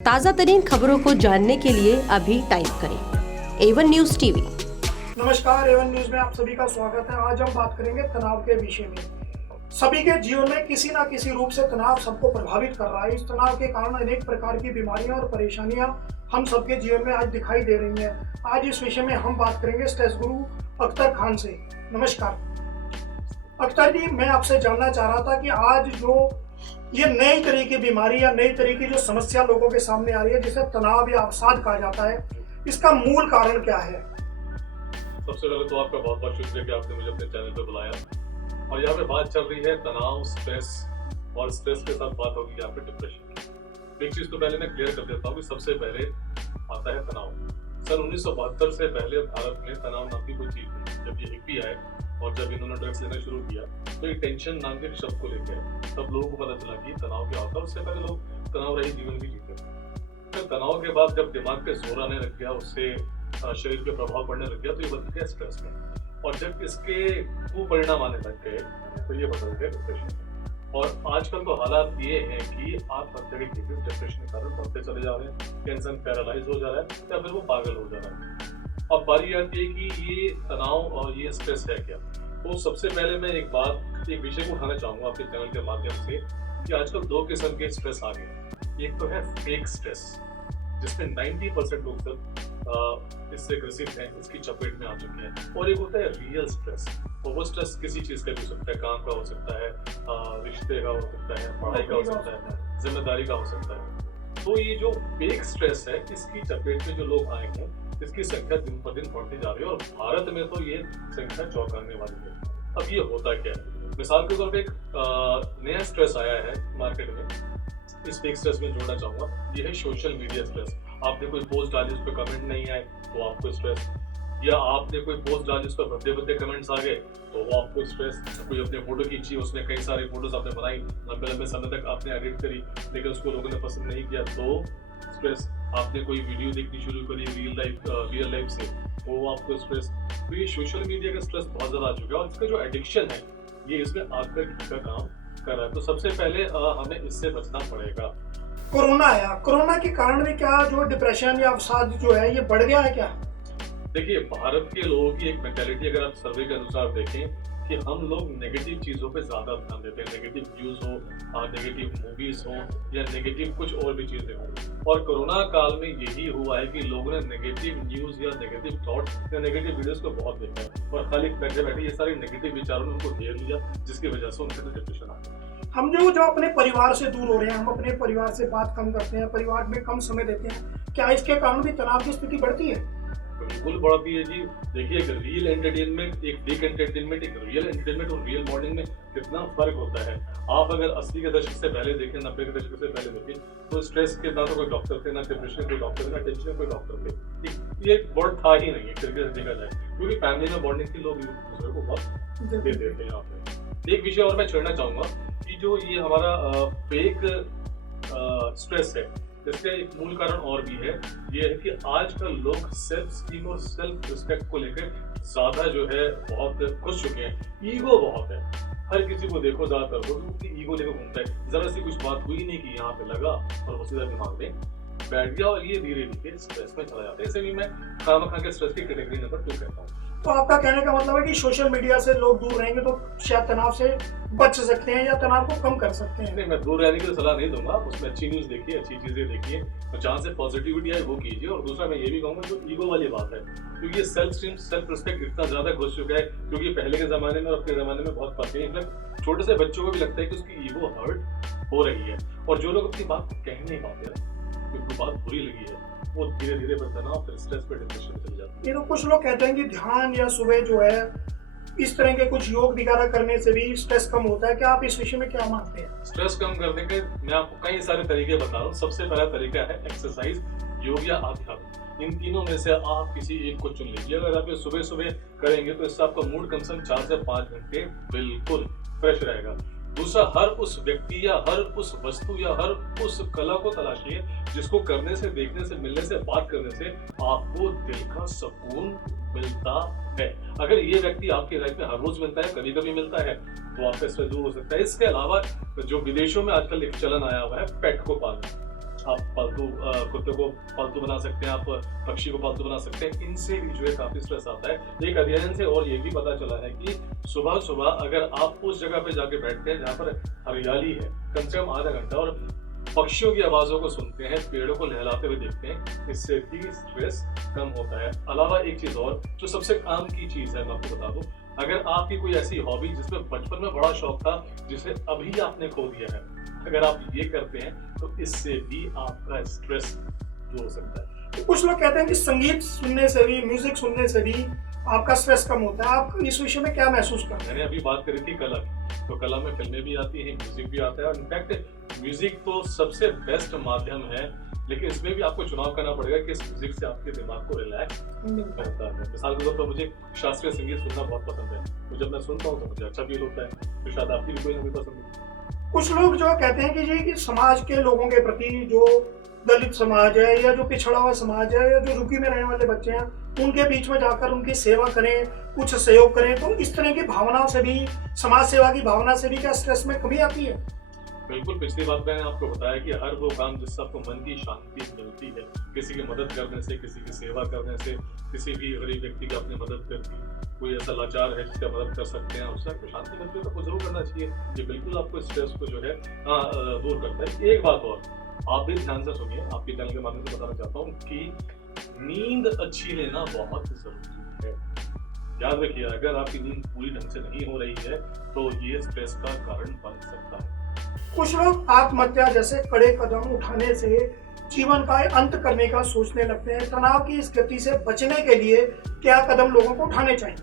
ताज़ा तरीन खबरों को जानने के लिए अभी टाइप करें एवन न्यूज़ टीवी। नमस्कार, एवन न्यूज में आप सभी का स्वागत है। आज हम बात करेंगे तनाव के विषय में। सभी के जीवन में किसी ना किसी रूप से तनाव सबको प्रभावित कर रहा है। इस तनाव के कारण अनेक प्रकार की बीमारियां और परेशानियां हम सबके जीवन में आज दिखाई दे रही हैं। आज इस विषय में हम बात करेंगे स्ट्रेस गुरु अख्तर खान से। नमस्कार अख्तर जी, मैं आपसे जानना चाह रहा था कि आज जो ये नई तरह की बीमारी या नई तरह की जो समस्या लोगों के सामने आ रही है, जिसे तनाव या अवसाद कहा जाता है, इसका मूल कारण क्या है? सबसे पहले तो आपका बहुत बहुत शुक्रिया कि आपने मुझे अपने चैनल पे बुलाया। और यहाँ पे बात चल रही है तनाव, स्ट्रेस, और स्ट्रेस के साथ बात होगी यहाँ पे डिप्रेशन की। एक चीज तो पहले मैं क्लियर कर देता हूँ कि सबसे पहले आता है तनाव। सन 1972 से पहले भारत में तनाव नाम की कोई चीज नहीं। जब ये हिप्पी आए और जब इन्होंने ड्रग्स लेना शुरू किया तो ये टेंशन नाम के शब्द को लेके आए। तब लोगों को पता चला कि तनाव क्या होता है। उससे पहले लोग तनाव रहित जीवन भी जीते थे। फिर तनाव के बाद जब दिमाग पे जोर आने लग गया, उससे शरीर पे प्रभाव पड़ने लग गया, तो ये बदल गया स्ट्रेस में। और जब इसके कुपरिणाम आने लग गए तो ये बदल गया डिप्रेशन में। और आजकल तो हालात ये हैं कि आत्महत्या के केसेस डिप्रेशन के कारण बढ़ते चले जा रहे हैं। या इंसान पैरालाइज हो जा रहा है या फिर वो पागल हो जा रहा है। अब बारी आती है कि ये तनाव और ये स्ट्रेस है क्या। तो सबसे पहले मैं एक विषय को उठाना चाहूंगा आपके चैनल के माध्यम से कि आजकल दो किस्म के स्ट्रेस आ गए। एक तो है फेक स्ट्रेस, जिसमें 90% लोग सब इससे ग्रसित हैं, इसकी चपेट में आ चुके हैं। और एक होता है रियल स्ट्रेस। और वो स्ट्रेस किसी चीज का भी हो सकता है, काम का हो सकता है, रिश्ते का हो सकता है, पढ़ाई का हो सकता है, जिम्मेदारी का हो सकता है। तो ये जो फेक स्ट्रेस है, इसकी चपेट में जो लोग आए हैं, इसकी संख्या दिन पर दिन बढ़ती जा रही है। और भारत में तो ये संख्या चौंकाने वाली है। अब ये होता क्या है? मिसाल के तौर पे एक नया स्ट्रेस आया है मार्केट में, इस फेक स्ट्रेस में जोड़ना चाहूंगा। ये है सोशल मीडिया स्ट्रेस। आपने कोई पोस्ट डाली, उस पर कमेंट नहीं आए तो आपको स्ट्रेस, या आपने कोई पोस्ट डाली, उस पर भद्दे भद्दे कमेंट्स आ गए तो वो आपको स्ट्रेस। कोई अपने फोटो खींची, उसमें कई सारी फोटोज आपने बनाई, लंबे लंबे समय तक आपने एडिट करी, लेकिन उसको लोगों ने पसंद नहीं किया तो स्ट्रेस। आपने कोई वीडियो देखनी शुरू करी रियल लाइफ से तो आपको स्ट्रेस। तो ये सोशल मीडिया का स्ट्रेस बहुत ज्यादा आ चुका है और इसका जो एडिक्शन है ये इसमें आकर का काम कर रहा है। तो सबसे पहले हमें इससे बचना पड़ेगा। कोरोना आया, कोरोना के कारण भी क्या जो डिप्रेशन या अवसाद जो है ये बढ़ गया है क्या? देखिए, भारत के लोगों की एक मेंटालिटी अगर आप सर्वे के अनुसार देखें कि हम लोग नेगेटिव चीज़ों पे ज़्यादा ध्यान देते हैं। नेगेटिव न्यूज़ हो, नेगेटिव मूवीज़ हो, या नेगेटिव कुछ और भी चीज़ें हों। और कोरोना काल में यही हुआ है कि लोगों ने नेगेटिव न्यूज़ या नेगेटिव थॉट या नेगेटिव वीडियोज़ को बहुत देखा है और खाली बैठे बैठे ये सारे नेगेटिव विचारों ने उनको घेर लिया, जिसकी वजह से उनके अंदर डिप्रेशन आ गया। हम जो अपने परिवार से दूर हो रहे हैं, हम अपने परिवार से बात कम करते हैं, परिवार में कम समय देते हैं, क्या इसके कारण भी तनाव की स्थिति बढ़ती है? बिल्कुल बढ़ती है जी। देखिए, एक रियल एंटरटेनमेंट, एक फेक एंटरटेनमेंट, एक रियल एंटरटेनमेंट और रियल मॉर्निंग में कितना फर्क होता है। आप अगर 80 के दशक से पहले देखें, 90 के दशक से पहले देखें, तो स्ट्रेस के ना तो कोई डॉक्टर थे, ना डिप्रेशन के कोई डॉक्टर थे, ना टेंशन के कोई डॉक्टर थे। ये वर्ड था ही नहीं एक तरीके से देखा जाए, क्योंकि फैमिली में बॉन्डिंग थी, लोग एक दूसरे को बहुत दे देते हैं। यहाँ पे एक विषय और मैं छेड़ना चाहूंगा कि जो ये हमारा फेक स्ट्रेस है, इसका एक मूल कारण और भी है। ये है कि आजकल लोग सेल्फ स्टीम और सेल्फ रिस्पेक्ट को लेकर ज्यादा जो है बहुत खुश चुके हैं। ईगो बहुत है, हर किसी को देखो ज्यादातर वो ईगो लेकर घूमता है। जरा सी कुछ बात हुई नहीं कि यहाँ पे लगा और वो सीधा दिमाग में बैठ गया और ये धीरे धीरे स्ट्रेस में चला जाता है। इसलिए मैं खामखा के स्ट्रेस की कैटेगरी नंबर 2 कहता हूँ। तो आपका कहने का मतलब है कि सोशल मीडिया से लोग दूर रहेंगे तो शायद तनाव से बच सकते हैं या तनाव को कम कर सकते हैं? नहीं, मैं दूर रहने की सलाह नहीं दूंगा। उसमें अच्छी न्यूज़ देखिए, अच्छी चीज़ें देखिए, और जहाँ से पॉजिटिविटी है वो कीजिए। और दूसरा मैं ये भी कहूँगा जो ईगो वाली बात है, क्योंकि ये सेल्फ स्टीम, सेल्फ रिस्पेक्ट इतना ज़्यादा घुस चुका है, क्योंकि पहले के ज़माने में और अपने ज़माने में बहुत फर्क है। इनफैक्ट छोटे से बच्चों को भी लगता है कि उसकी ईगो हर्ट हो रही है। और जो लोग अपनी बात कह नहीं पाते, क्योंकि बात बुरी लगी है, वो धीरे धीरे तनाव, फिर स्ट्रेस पे डिप्रेशन चले जाते हैं। ये तो कुछ लोग कहते हैं कि ध्यान या सुबह जो है इस तरह के कुछ योग वगैरह करने से भी स्ट्रेस कम होता है। क्या आप इस विषय में क्या मानते हैं? स्ट्रेस कम करने के मैं आपको कई सारे तरीके बता रहा हूँ। सबसे पहला तरीका है एक्सरसाइज, योग या अध्यात्म। इन तीनों में से आप किसी एक को चुन लीजिए। अगर आप ये सुबह सुबह करेंगे तो इससे आपका मूड कम से कम 4 से 5 घंटे बिल्कुल फ्रेश रहेगा। दूसरा, हर उस व्यक्ति या हर उस वस्तु या हर उस कला को तलाशिए जिसको करने से, देखने से, मिलने से, बात करने से आपको दिल का सुकून मिलता है। अगर ये व्यक्ति आपकी लाइफ में हर रोज मिलता है, कभी कभी मिलता है, तो आपका स्ट्रेस दूर हो सकता है। इसके अलावा जो विदेशों में आजकल एक चलन आया हुआ है पेट को पालना, आप पालतू कुत्ते को पालतू बना सकते हैं, आप पक्षी को पालतू बना सकते हैं, इनसे भी जो है काफी स्ट्रेस आता है। एक अध्ययन से और ये भी पता चला है कि सुबह सुबह अगर आप उस जगह पे जाके बैठते हैं जहाँ पर हरियाली है, कम से कम आधा घंटा, और पक्षियों की आवाजों को सुनते हैं, पेड़ों को लहलाते हुए देखते हैं, इससे भी स्ट्रेस कम होता है। अलावा एक चीज और जो सबसे काम की चीज है, मैं आपको बता दूं, अगर आपकी कोई ऐसी हॉबी जिसमें बचपन में बड़ा शौक था, जिसे अभी आपने खो दिया है, अगर आप ये करते हैं तो इससे भी आपका स्ट्रेस दूर हो सकता है। तो कुछ लोग कहते हैं कि संगीत सुनने से भी, म्यूजिक सुनने से भी आपका स्ट्रेस कम होता है। आप इस विषय में क्या महसूस करते हैं? मैंने अभी बात करी थी कला की, तो कला में फिल्में भी आती हैं, म्यूजिक भी आता है, और इनफैक्ट म्यूजिक तो सबसे बेस्ट माध्यम है, लेकिन इसमें भी आपको चुनाव करना पड़ेगा कि इस म्यूजिक से आपके दिमाग को रिलैक्स करता है। मिसाल के तौर पर मुझे शास्त्रीय संगीत सुनना बहुत पसंद है, तो जब मैं सुनता हूँ तो मुझे अच्छा फील होता है, तो शायद आपकी भी कोई ना कोई पसंद है। कुछ लोग जो कहते हैं कि जी कि समाज के लोगों के प्रति, जो दलित समाज है या जो पिछड़ा हुआ समाज है या जो झुग्गी में रहने वाले बच्चे हैं, उनके बीच में जाकर उनकी सेवा करें, कुछ सहयोग करें, तो इस तरह की भावना से भी, समाज सेवा की भावना से भी क्या स्ट्रेस में कमी आती है? बिल्कुल, पिछली बात मैंने आपको बताया कि हर वो काम जिससे आपको मन की शांति मिलती है, किसी की मदद करने से, किसी की सेवा करने से, किसी भी गरीब व्यक्ति की आपने मदद कर दी, कोई ऐसा लाचार है जिसका मदद कर सकते हैं, उससे आपको शांति मिलती है, तो आपको जरूर करना चाहिए। ये बिल्कुल आपको स्ट्रेस को जो है दूर करता है। एक बात और, आप भी ध्यान से सुनिए, आपके चैनल के माध्यम से बताना चाहता हूँ कि नींद अच्छी लेना बहुत जरूरी है। याद रखिए, अगर आपकी नींद पूरी ढंग से नहीं हो रही है तो ये स्ट्रेस का कारण बन सकता है। कुछ लोग आत्महत्या जैसे कड़े कदम उठाने से जीवन का अंत करने का सोचने लगते हैं। तनाव की इस गति से बचने के लिए क्या कदम लोगों को उठाने चाहिए?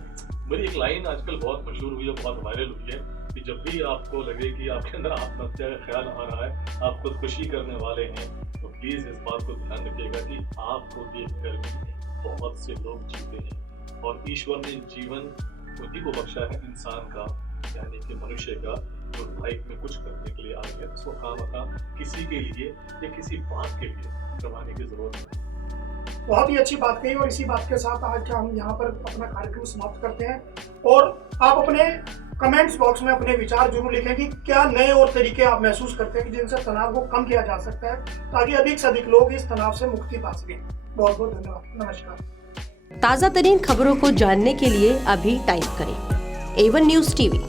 मेरी एक लाइन आजकल बहुत मशहूर हुई है, बहुत वायरल हुई है कि जब भी आपको लगे कि आपके अंदर आत्महत्या का ख्याल आ रहा है, आप खुदकुशी करने वाले हैं, तो प्लीज इस बात को ध्यान रखिएगा कि आपको देखकर भी बहुत से लोग जीते हैं, और ईश्वर ने जीवन उन्हीं को बख्शा है, इंसान का, यानी कि मनुष्य का, जो लाइफ में कुछ करने के लिए आ गया। उसको खामखा किसी के लिए या किसी बात के लिए गंवाने की जरूरत है। बहुत ही अच्छी बात कही, और इसी बात के साथ आज हम यहाँ पर अपना कार्यक्रम समाप्त करते हैं। और आप अपने कमेंट्स बॉक्स में अपने विचार जरूर लिखें कि क्या नए और तरीके आप महसूस करते हैं कि जिनसे तनाव को कम किया जा सकता है, ताकि अधिक से अधिक लोग इस तनाव से मुक्ति पा सकें। बहुत बहुत धन्यवाद। नमस्कार। ताज़ा तरीन खबरों को जानने के लिए अभी टाइप करें A1 न्यूज़ TV।